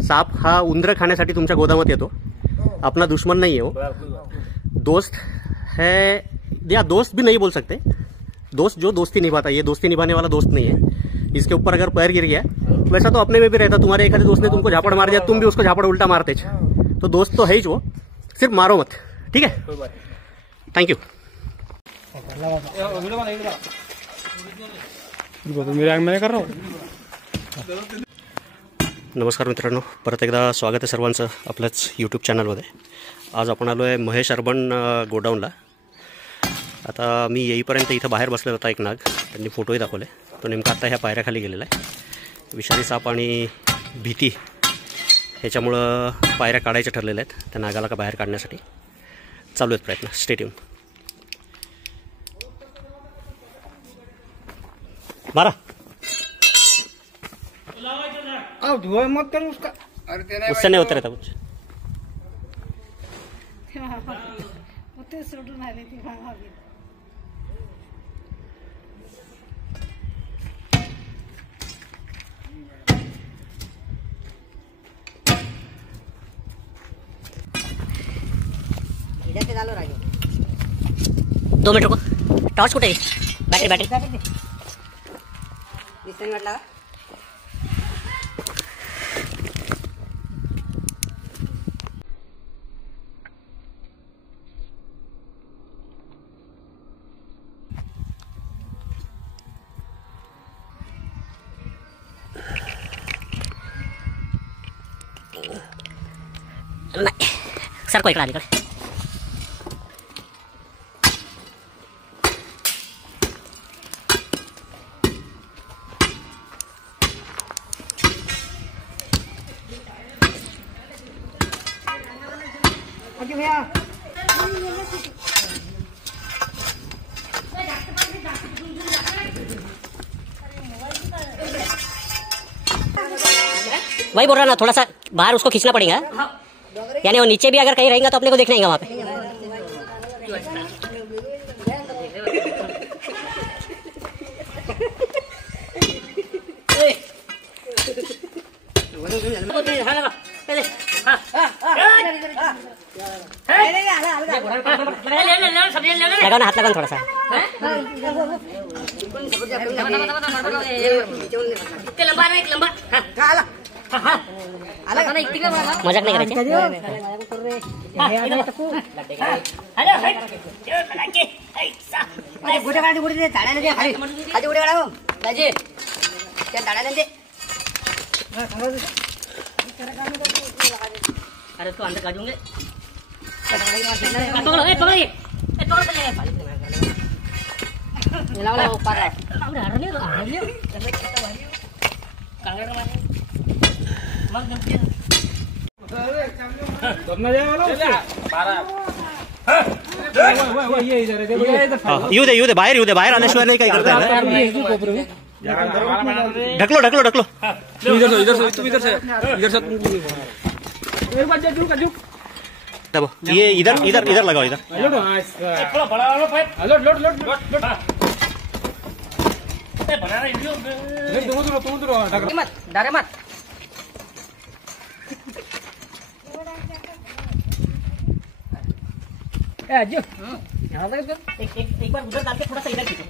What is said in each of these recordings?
साप हा उंदर खाण्यासाठी तुमच्या गोदामात येतो, अपना दुश्मन नहीं है वो, दोस्त है, या दोस्त भी नहीं बोल सकते, दोस्त जो दोस्ती निभाता है, ये दोस्ती निभाने वाला दोस्त नहीं है। इसके ऊपर अगर पैर गिर गया, वैसा तो अपने में भी रहता, तुम्हारे एक आधे दोस्त ने तुमको झापड़ मार दिया, तुम भी उसको झापड़ उल्टा मारते, तो दोस्त तो है ही वो, सिर्फ मारो मत, ठीक है। Thank you. कर रहा हूँ। नमस्कार मित्रांनो, परत एकदा स्वागत आहे सर्वांचं आपल्याच यूट्यूब चॅनलमध्ये। आज आपण आलो आहे महेश अर्बन गोडाऊनला। आता मी येईपर्यंत इथं बाहेर बसलेला होता एक नाग, त्यांनी फोटोही दाखवले, तो नेमका आता ह्या पायऱ्याखाली गेलेला आहे। विषारी साप आणि भीती ह्याच्यामुळं पायऱ्या काढायच्या ठरलेल्या आहेत, त्या नागाला का बाहेर काढण्यासाठी चालू आहेत प्रयत्न। Stay tune. मारा धुआं मत कर उसका। अरे तेरा उससे नहीं होता रहता कुछ। होते सोडून आले ती भाभी। इधर से डालो राजू। 2 मिनट रुको, टॉर्च कुठे आहे? बॅटरी इसमें मत लगा। नाही सर, को इकडे अलीकडे। वही बोल रहा ना, थोड़ा सा बाहर उसको खींचना पड़ेगा, यानी वो नीचे भी अगर कहीं रहेगा तो अपने को देखना ही वहाँ पे। लगाओ ना, हाथ लगाओ थोड़ा सा। मजाक नहीं करायची। अरे उसको अंदर काटूंगे। येऊ दे बाहेर आल्याशिवाय नाही काही करता येणार। ढकलो ये इधर लगाओ, इधर। मत एक बार उधर डाल के थोड़ा सा इधर खींचो।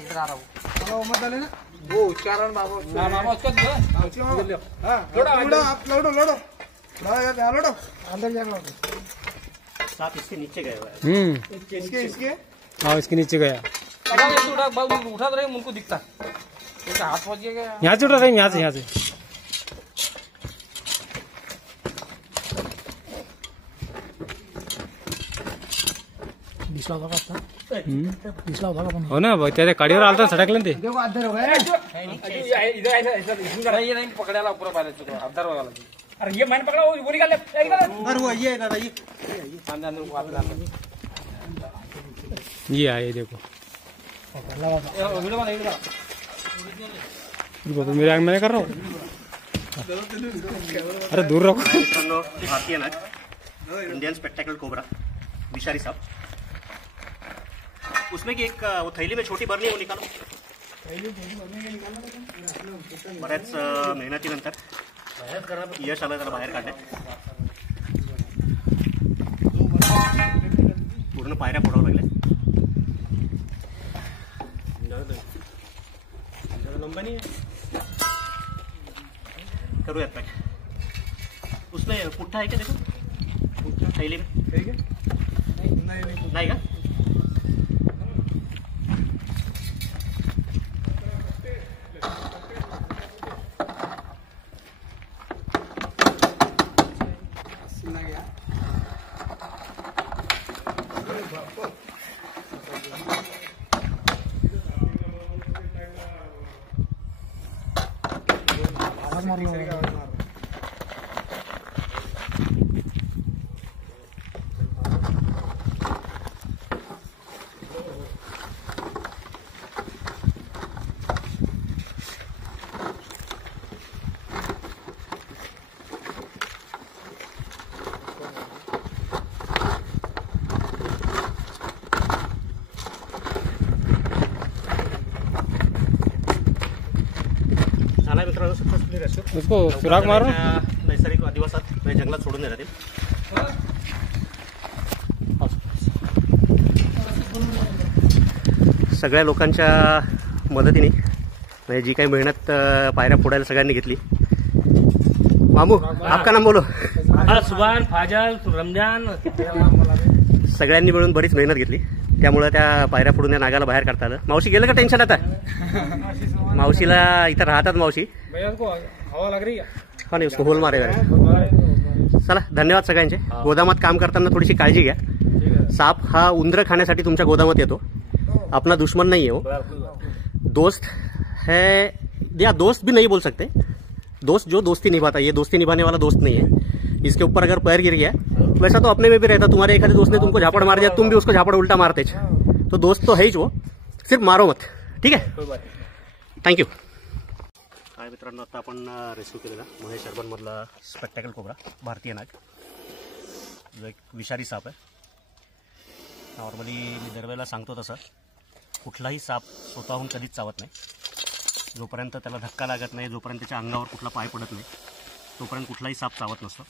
इधर आ रहा हूँ। मत डाले ना वो उच्चारण बाबू। लोडो अंदर जाना। साप इसके नीचे गया हुआ है। इसके हाँ, इसके नीचे गया। उठा तो रहे, उनको दिखता हाथ पहुंच गया। यहाँ से उठा रहे, यहाँ से हो ना भाई, त्याच्या काडीवर आलता सडकलं ते। नहीं पकड़ा पूरा पायरे चुका अधर हो गया। अरे ये मैंने पकड़ा, वो गोली का ये ना ये आए देखो। मेरे आग में कर रहा हूँ। अरे दूर रखो। भारतीय नाग, इंडियन स्पेक्टेकल कोबरा, विषारी साप। उसमें की एक वो थैली में छोटी बरनी है वो निकालो. बऱ्याच मेहनतीनंतर यश आलं त्याला बाहेर काढण्यात. पूर्ण पायऱ्या फोडावं लागल्या. करूयात पॅक. उसमें पुट्ठा है क्या देखो थैली में नहीं का. झाला मित्रांनो सक्सेसफुली रेस्क्यू. उसको सुराग मारो. नैसर्गिक अधिवासात म्हणजे जंगलात सोडून देण्यात येईल. सगळ्या लोकांच्या मदतीने म्हणजे जी काही मेहनत पायऱ्या फोडायला सगळ्यांनी घेतली. मामू आपका नाम बोलो. सुभान फाजल रमजान सगळ्यांनी मिळून बरीच मेहनत घेतली त्यामुळे त्या पायऱ्या फोडून या नागाला बाहेर काढता आलं. मावशी गेलं का टेन्शन आता. मावशीला इथं राहतात मावशी. भैया उसको हवा लग रही है. हा नाही उसको होल मारे जरा. चला धन्यवाद सगळ्यांचे. गोदामात काम करताना थोडीशी काळजी घ्या. साप हा उंदरं खाण्यासाठी तुमच्या गोदामात येतो. अपना दुश्मन नहीं है वो, दोस्त है. या दोस्त भी नहीं बोल सकते. दोस्त जो दोस्ती निभाता है, ये दोस्ती निभाने वाला दोस्त नहीं है. इसके ऊपर अगर पैर गिर गया वैसा तो अपने में भी रहता. तुम्हारे एक दोस्त ने तुमको झापड़ मार दिया, तुम भी उसको झापड़ उल्टा मारते. तो दोस्त तो है ही वो, सिर्फ मारो मत. ठीक है. थँक्यू. काय मित्रांनो आता आपण रेस्क्यू केलेला महेश अर्बन मधला स्पेक्टॅकल कोब्रा भारतीय नाग जो एक विषारी साप आहे. नॉर्मली मी दरवेळेला सांगतो तसं कुठलाही साप स्वतःहून कधीच चावत नाही. जोपर्यंत त्याला धक्का लागत नाही, जोपर्यंत त्याच्या अंगावर कुठला पाय पडत नाही, तोपर्यंत कुठलाही साप चावत नसतो.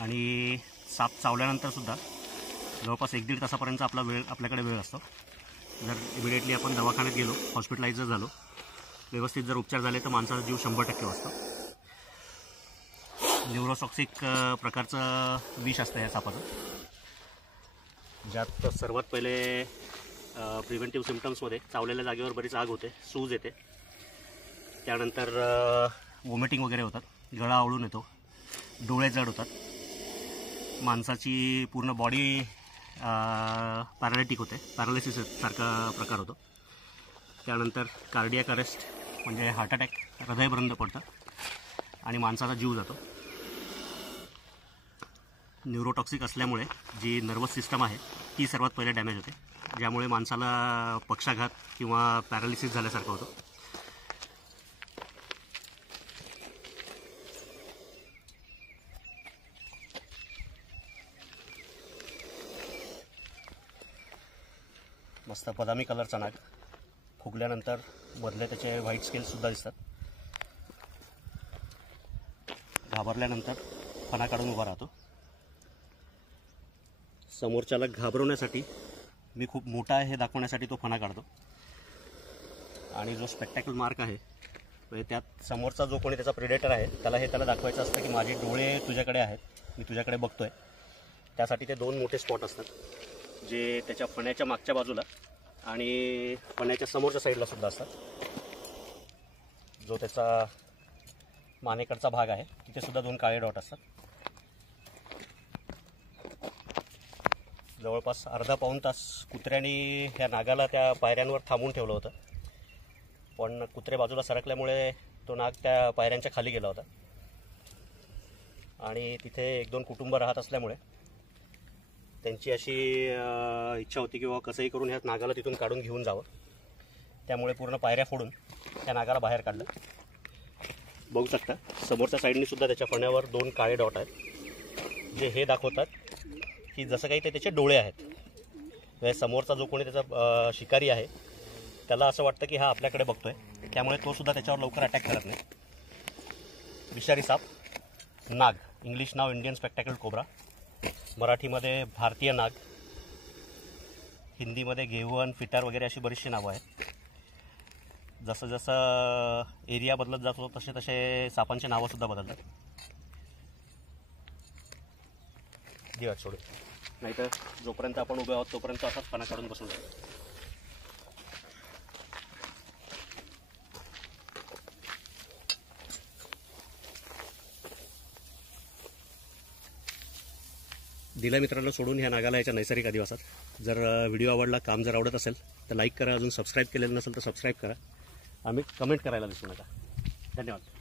आणि साप चावल्यानंतरसुद्धा जवळपास 1-1.5 तासापर्यंत आपल्याकडे वेळ असतो. जर इमिडिएटली आपण दवाखान्यात गेलो, हॉस्पिटलाइज जर झालो, व्यवस्थित जर उपचार झाले तर माणसाचा जीव 100% वाचतो. न्यूरोटॉक्सिक प्रकारचं विष असतं या सापाचं, ज्यात सर्वात पहिले प्रिव्हेंटिव्ह सिम्पटम्समध्ये चावलेल्या जागेवर बरीच आग होते, सूज येते, त्यानंतर वॉमिटिंग वगैरे होतात, गळा आवळून येतो, डोळे जड होतात, माणसाची पूर्ण बॉडी पॅरालिटिक होते, पॅरालिसिस सारखा प्रकार होतो. त्यानंतर कार्डियाक अरेस्ट म्हणजे हार्ट अटॅक, हृदय बंद पडतं आणि माणसाचा जीव जातो. न्यूरोटॉक्सिक असल्यामुळे जी नर्वस सिस्टम आहे ती सर्वात पहिले डॅमेज होते, ज्यामुळे माणसाला पक्षाघात किंवा पॅरालिसिस झाल्यासारखं होतं. मस्त बदामी कलरचा नाग, फुगल्यानंतर मधले त्याचे व्हाईट स्केल्ससुद्धा दिसतात. घाबरल्यानंतर फणा काढून उभा राहतो. समोरच्याला घाबरवण्यासाठी मी खूप मोठा आहे हे दाखवण्यासाठी तो फणा काढतो. आणि जो स्पेक्टॅकल मार्क आहे म्हणजे त्यात समोरचा जो कोणी त्याचा प्रेडेटर आहे त्याला दाखवायचं असतं की माझे डोळे तुझ्याकडे आहेत, मी तुझ्याकडे बघतोय. त्यासाठी ते 2 मोठे स्पॉट असतात जे त्याच्या फण्याच्या मागच्या बाजूला आणि फण्याच्या समोरच्या साईडला सुद्धा असतात. जो त्याचा मानेकडचा भाग आहे तिथे सुद्धा 2 काळे डॉट असतात. जवळपास अर्धा-पाऊण तास कुत्र्याने ह्या नागाला त्या पायऱ्यांवर थांबवून ठेवलं होतं, पण कुत्रे बाजूला सरकल्यामुळे तो नाग त्या पायऱ्यांच्या खाली गेला होता. आणि तिथे 1-2 कुटुंब राहत असल्यामुळे त्यांची अशी इच्छा होती की बाबा कसंही करून ह्या नागाला तिथून काढून घेऊन जावं. त्यामुळे पूर्ण पायऱ्या फोडून त्या नागाला बाहेर काढलं. बघू शकता समोरच्या साईडनी सुद्धा त्याच्या फण्यावर 2 काळे डॉट आहेत जे हे दाखवतात की जसं काही ते त्याचे डोळे आहेत. म्हणजे समोरचा जो कोणी त्याचा शिकारी आहे त्याला असं वाटतं की हा आपल्याकडे बघतोय, त्यामुळे तो सुद्धा त्याच्यावर लवकर अटॅक करत नाही. विषारी साप, नाग, इंग्लिश नाव इंडियन स्पेक्टॅकल कोब्रा, मराठीमध्ये भारतीय नाग, हिंदीमध्ये घेवन, फिटार वगैरे अशी बरीचशी नावं आहेत. जसं जसं एरिया बदलत जातो तसे तसे सापांची नावंसुद्धा बदलतात. दिवस सोडून नाहीतर जोपर्यंत आपण उभे आहोत तोपर्यंत असाच पाना काढून बसून जातो. दिल्या मित्रांनो सोडून ह्या नागाला याच्या नैसर्गिक अधिवासात. जर व्हिडिओ आवडला, काम जर आवडत असेल तर लाईक करा, अजून सबस्क्राईब केलेलं नसेल तर सबस्क्राईब करा, आम्ही कमेंट करायला विसरू नका. धन्यवाद.